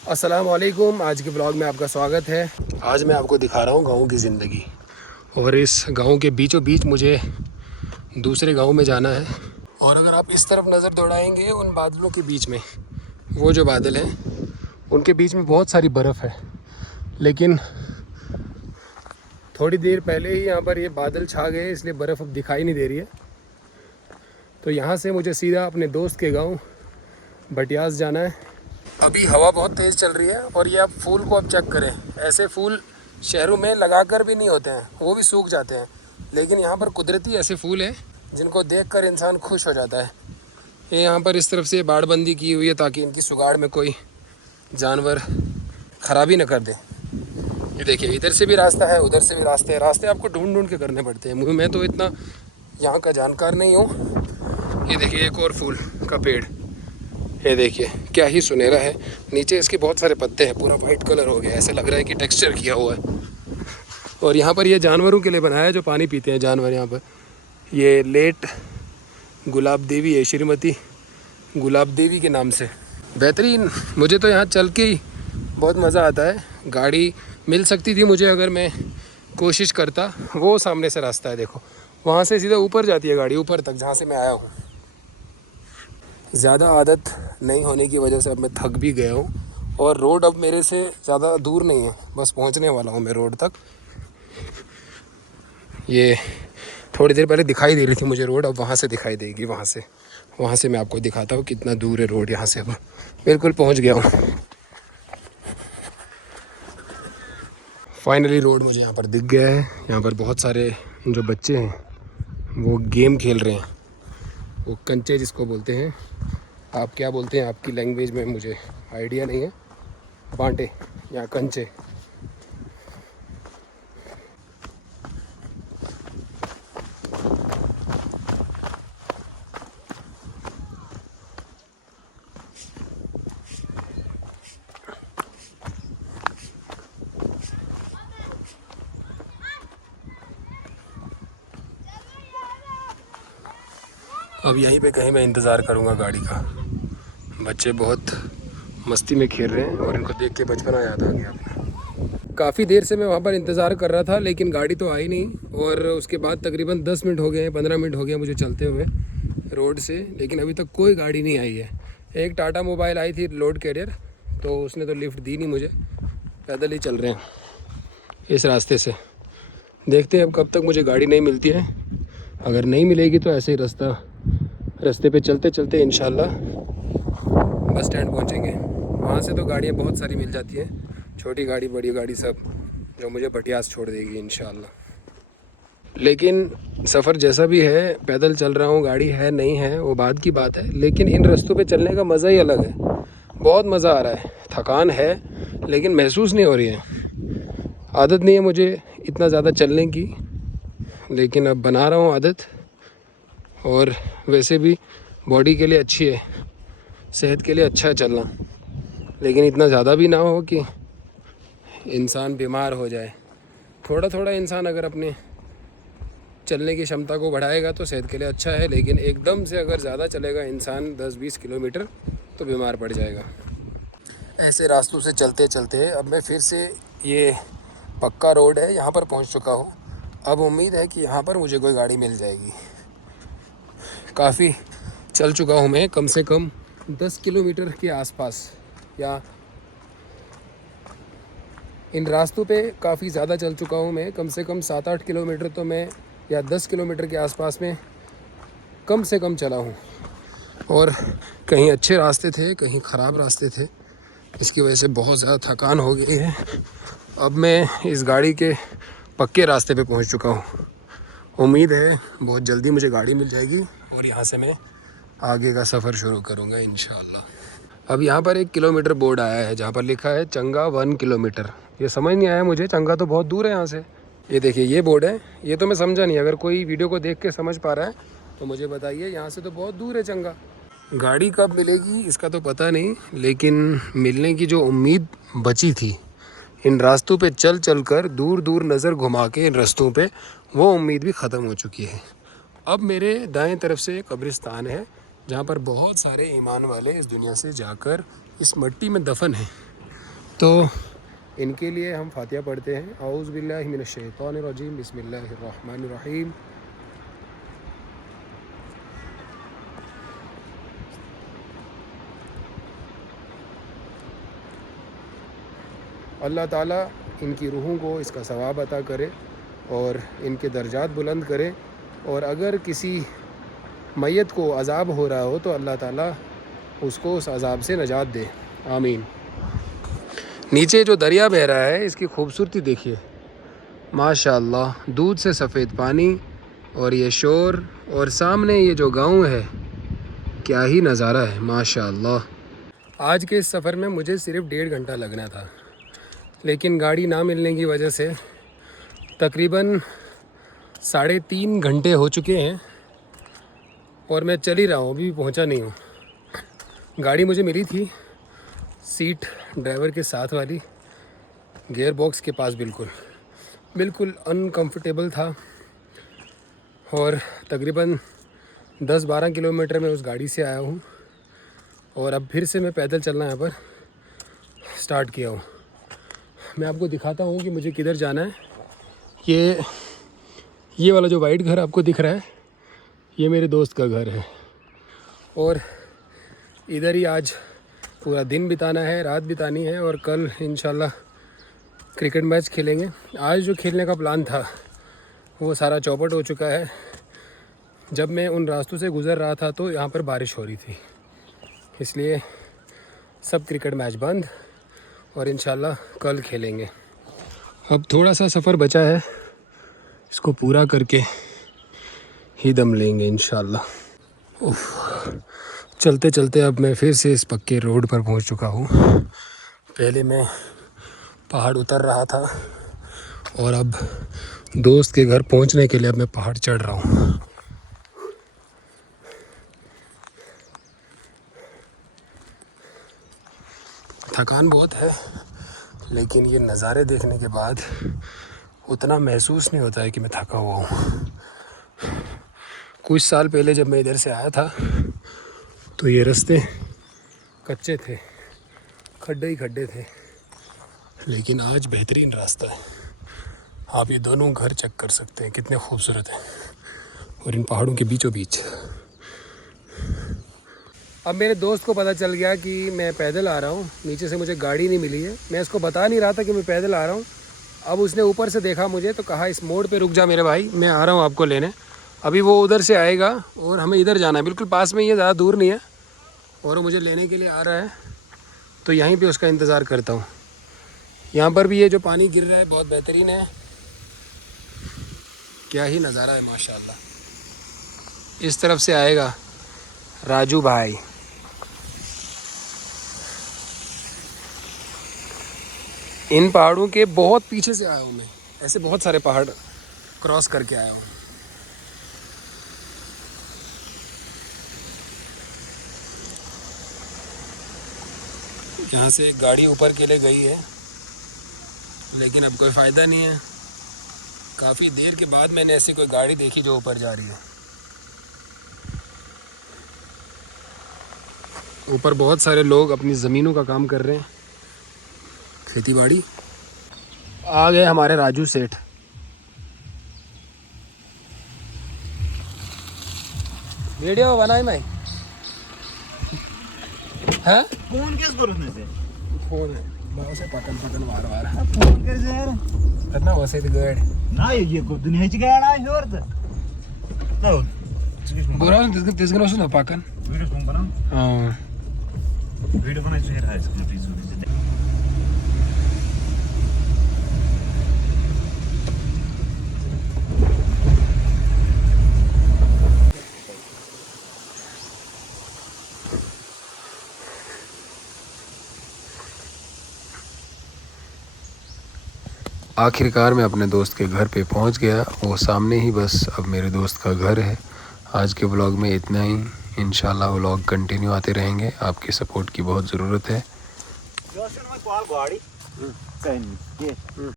अस्सलाम वालेकुम। आज के ब्लॉग में आपका स्वागत है। आज मैं आपको दिखा रहा हूँ गाँव की ज़िंदगी, और इस गाँव के बीचों बीच मुझे दूसरे गाँव में जाना है। और अगर आप इस तरफ नज़र दौड़ाएंगे उन बादलों के बीच में, वो जो बादल हैं उनके बीच में बहुत सारी बर्फ़ है, लेकिन थोड़ी देर पहले ही यहाँ पर ये बादल छा गए, इसलिए बर्फ़ अब दिखाई नहीं दे रही है। तो यहाँ से मुझे सीधा अपने दोस्त के गाँव बटियास जाना है। अभी हवा बहुत तेज़ चल रही है, और ये आप फूल को अब चेक करें। ऐसे फूल शहरों में लगाकर भी नहीं होते हैं, वो भी सूख जाते हैं, लेकिन यहाँ पर कुदरती ऐसे फूल हैं जिनको देखकर इंसान खुश हो जाता है। ये यहाँ पर इस तरफ से बाड़बंदी की हुई है ताकि इनकी सुगाड़ में कोई जानवर खराबी न कर दे। ये देखिए, इधर से भी रास्ता है, उधर से भी रास्ते हैं। रास्ते आपको ढूंढ ढूंढ के करने पड़ते हैं। मैं तो इतना यहाँ का जानकार नहीं हूँ। ये देखिए, एक और फूल का पेड़, ये देखिए क्या ही सुनहरा है। नीचे इसके बहुत सारे पत्ते हैं, पूरा वाइट कलर हो गया, ऐसे लग रहा है कि टेक्सचर किया हुआ है। और यहाँ पर ये जानवरों के लिए बनाया है, जो पानी पीते हैं जानवर यहाँ पर। ये लेट गुलाब देवी है, श्रीमती गुलाब देवी के नाम से। बेहतरीन। मुझे तो यहाँ चल के ही बहुत मज़ा आता है। गाड़ी मिल सकती थी मुझे अगर मैं कोशिश करता। वो सामने से रास्ता है, देखो, वहाँ से सीधा ऊपर जाती है गाड़ी, ऊपर तक जहाँ से मैं आया हूँ। ज़्यादा आदत नहीं होने की वजह से अब मैं थक भी गया हूँ, और रोड अब मेरे से ज़्यादा दूर नहीं है, बस पहुँचने वाला हूँ मैं रोड तक। ये थोड़ी देर पहले दिखाई दे रही थी मुझे रोड, अब वहाँ से दिखाई देगी। वहाँ से मैं आपको दिखाता हूँ कितना दूर है रोड यहाँ से। अब बिल्कुल पहुँच गया हूँ। फाइनली रोड मुझे यहाँ पर दिख गया है। यहाँ पर बहुत सारे जो बच्चे हैं वो गेम खेल रहे हैं, वो कंचे जिसको बोलते हैं। आप क्या बोलते हैं आपकी लैंग्वेज में, मुझे आइडिया नहीं है। बांटे या कंचे। अब यहीं पे कहीं मैं इंतज़ार करूँगा गाड़ी का। बच्चे बहुत मस्ती में खेल रहे हैं, और इनको देख के बचपना याद आ गया अपना। काफ़ी देर से मैं वहाँ पर इंतज़ार कर रहा था, लेकिन गाड़ी तो आई नहीं। और उसके बाद तकरीबन 10 मिनट हो गए हैं, 15 मिनट हो गए मुझे चलते हुए रोड से, लेकिन अभी तक कोई गाड़ी नहीं आई है। एक टाटा मोबाइल आई थी लोड कैरियर, तो उसने तो लिफ्ट दी नहीं मुझे। पैदल ही चल रहे हैं इस रास्ते से। देखते हैं अब कब तक मुझे गाड़ी नहीं मिलती है। अगर नहीं मिलेगी तो ऐसे ही रास्ते पे चलते चलते इंशाल्लाह बस स्टैंड पहुंचेंगे। वहाँ से तो गाड़ियाँ बहुत सारी मिल जाती हैं, छोटी गाड़ी बड़ी गाड़ी सब, जो मुझे बटियास छोड़ देगी इंशाल्लाह। लेकिन सफ़र जैसा भी है, पैदल चल रहा हूँ, गाड़ी है नहीं है वो बाद की बात है, लेकिन इन रास्तों पे चलने का मज़ा ही अलग है। बहुत मज़ा आ रहा है। थकान है लेकिन महसूस नहीं हो रही है। आदत नहीं है मुझे इतना ज़्यादा चलने की, लेकिन अब बना रहा हूँ आदत। और वैसे भी बॉडी के लिए अच्छी है, सेहत के लिए अच्छा है चलना, लेकिन इतना ज़्यादा भी ना हो कि इंसान बीमार हो जाए। थोड़ा थोड़ा इंसान अगर अपने चलने की क्षमता को बढ़ाएगा तो सेहत के लिए अच्छा है, लेकिन एकदम से अगर ज़्यादा चलेगा इंसान 10-20 किलोमीटर तो बीमार पड़ जाएगा। ऐसे रास्तों से चलते चलते अब मैं फिर से, ये पक्का रोड है, यहाँ पर पहुँच चुका हूँ। अब उम्मीद है कि यहाँ पर मुझे कोई गाड़ी मिल जाएगी। काफ़ी चल चुका हूँ मैं, कम से कम 10 किलोमीटर के आसपास, या इन रास्तों पे काफ़ी ज़्यादा चल चुका हूँ मैं। कम से कम 7-8 किलोमीटर तो मैं, या 10 किलोमीटर के आसपास में कम से कम चला हूँ। और कहीं अच्छे रास्ते थे, कहीं ख़राब रास्ते थे, इसकी वजह से बहुत ज़्यादा थकान हो गई है। अब मैं इस गाड़ी के पक्के रास्ते पे पहुँच चुका हूँ। उम्मीद है बहुत जल्दी मुझे गाड़ी मिल जाएगी, और यहाँ से मैं आगे का सफ़र शुरू करूँगा इंशाल्लाह। अब यहाँ पर 1 किलोमीटर बोर्ड आया है जहाँ पर लिखा है चंगा 1 किलोमीटर। ये समझ नहीं आया मुझे, चंगा तो बहुत दूर है यहाँ से। ये देखिए, ये बोर्ड है, ये तो मैं समझा नहीं। अगर कोई वीडियो को देख के समझ पा रहा है तो मुझे बताइए, यहाँ से तो बहुत दूर है चंगा। गाड़ी कब मिलेगी इसका तो पता नहीं, लेकिन मिलने की जो उम्मीद बची थी इन रास्तों पे चल चल कर, दूर दूर नज़र घुमा के इन रास्तों पे, वो उम्मीद भी ख़त्म हो चुकी है। अब मेरे दाएं तरफ से एक कब्रिस्तान है जहाँ पर बहुत सारे ईमान वाले इस दुनिया से जाकर इस मिट्टी में दफन हैं। तो इनके लिए हम फातिहा पढ़ते हैं। औज़ु बिल्लाहि मिनश शैतानिर रजीम, बिस्मिल्लाहिर रहमानिर रहीम। अल्लाह ताला इनकी रूहों को इसका सवाब अता करे और इनके दर्जात बुलंद करे, और अगर किसी मैयत को अज़ाब हो रहा हो तो अल्लाह ताला उसको उस अज़ाब से नजात दे, आमीन। नीचे जो दरिया बह रहा है इसकी खूबसूरती देखिए, माशाअल्लाह, दूध से सफ़ेद पानी और ये शोर, और सामने ये जो गांव है, क्या ही नज़ारा है माशाअल्लाह। आज के इस सफ़र में मुझे सिर्फ 1.5 घंटा लगना था, लेकिन गाड़ी ना मिलने की वजह से तकरीबन 3.5 घंटे हो चुके हैं और मैं चल ही रहा हूँ, अभी पहुँचा नहीं हूँ। गाड़ी मुझे मिली थी सीट ड्राइवर के साथ वाली, गियर बॉक्स के पास, बिल्कुल अनकंफर्टेबल था, और तकरीबन 10-12 किलोमीटर में उस गाड़ी से आया हूँ, और अब फिर से मैं पैदल चलना यहाँ पर स्टार्ट किया हूँ। मैं आपको दिखाता हूँ कि मुझे किधर जाना है। ये वाला जो वाइट घर आपको दिख रहा है, ये मेरे दोस्त का घर है, और इधर ही आज पूरा दिन बिताना है, रात बितानी है, और कल इंशाल्लाह क्रिकेट मैच खेलेंगे। आज जो खेलने का प्लान था वो सारा चौपट हो चुका है। जब मैं उन रास्तों से गुज़र रहा था तो यहाँ पर बारिश हो रही थी, इसलिए सब क्रिकेट मैच बंद, और इंशाल्लाह कल खेलेंगे। अब थोड़ा सा सफ़र बचा है, इसको पूरा करके ही दम लेंगे इंशाल्लाह। उफ, चलते चलते अब मैं फिर से इस पक्के रोड पर पहुंच चुका हूं। पहले मैं पहाड़ उतर रहा था, और अब दोस्त के घर पहुंचने के लिए अब मैं पहाड़ चढ़ रहा हूं। थकान बहुत है, लेकिन ये नज़ारे देखने के बाद उतना महसूस नहीं होता है कि मैं थका हुआ हूँ। कुछ साल पहले जब मैं इधर से आया था तो ये रास्ते कच्चे थे, खड्डे ही खड्डे थे, लेकिन आज बेहतरीन रास्ता है। आप ये दोनों घर चेक कर सकते हैं, कितने खूबसूरत हैं, और इन पहाड़ों के बीचों बीच। अब मेरे दोस्त को पता चल गया कि मैं पैदल आ रहा हूँ, नीचे से मुझे गाड़ी नहीं मिली है। मैं इसको बता नहीं रहा था कि मैं पैदल आ रहा हूँ। अब उसने ऊपर से देखा मुझे तो कहा इस मोड़ पे रुक जा मेरे भाई, मैं आ रहा हूँ आपको लेने। अभी वो उधर से आएगा और हमें इधर जाना है, बिल्कुल पास में ही है, ज़्यादा दूर नहीं है, और वो मुझे लेने के लिए आ रहा है, तो यहीं पे उसका इंतज़ार करता हूँ। यहाँ पर भी ये जो पानी गिर रहा है बहुत बेहतरीन है, क्या ही नज़ारा है माशाल्लाह। इस तरफ से आएगा राजू भाई। इन पहाड़ों के बहुत पीछे से आया हूँ मैं, ऐसे बहुत सारे पहाड़ क्रॉस करके आया हूँ। यहाँ से एक गाड़ी ऊपर के लिए गई है, लेकिन अब कोई फ़ायदा नहीं है। काफ़ी देर के बाद मैंने ऐसी कोई गाड़ी देखी जो ऊपर जा रही है। ऊपर बहुत सारे लोग अपनी ज़मीनों का काम कर रहे हैं, खेती बाड़ी। आ गए हमारे राजू सेठ। वीडियो बनाई मैं, हाँ फोन किस करूँ से? फोन है बहुत पटन वार फोन कैसे यार? कितना वैसे तो गड ना ये को दुनिया ची गाड आहे होर तर ना बुरा तिसगन वसून पाकन वीडियो फोन बना हाँ वीडियो बनायचं हे राहायचं ना प्लीज आखिरकार मैं अपने दोस्त के घर पे पहुंच गया। वो सामने ही बस अब मेरे दोस्त का घर है। आज के व्लॉग में इतना ही। इंशाल्लाह व्लॉग कंटिन्यू आते रहेंगे, आपकी सपोर्ट की बहुत ज़रूरत है।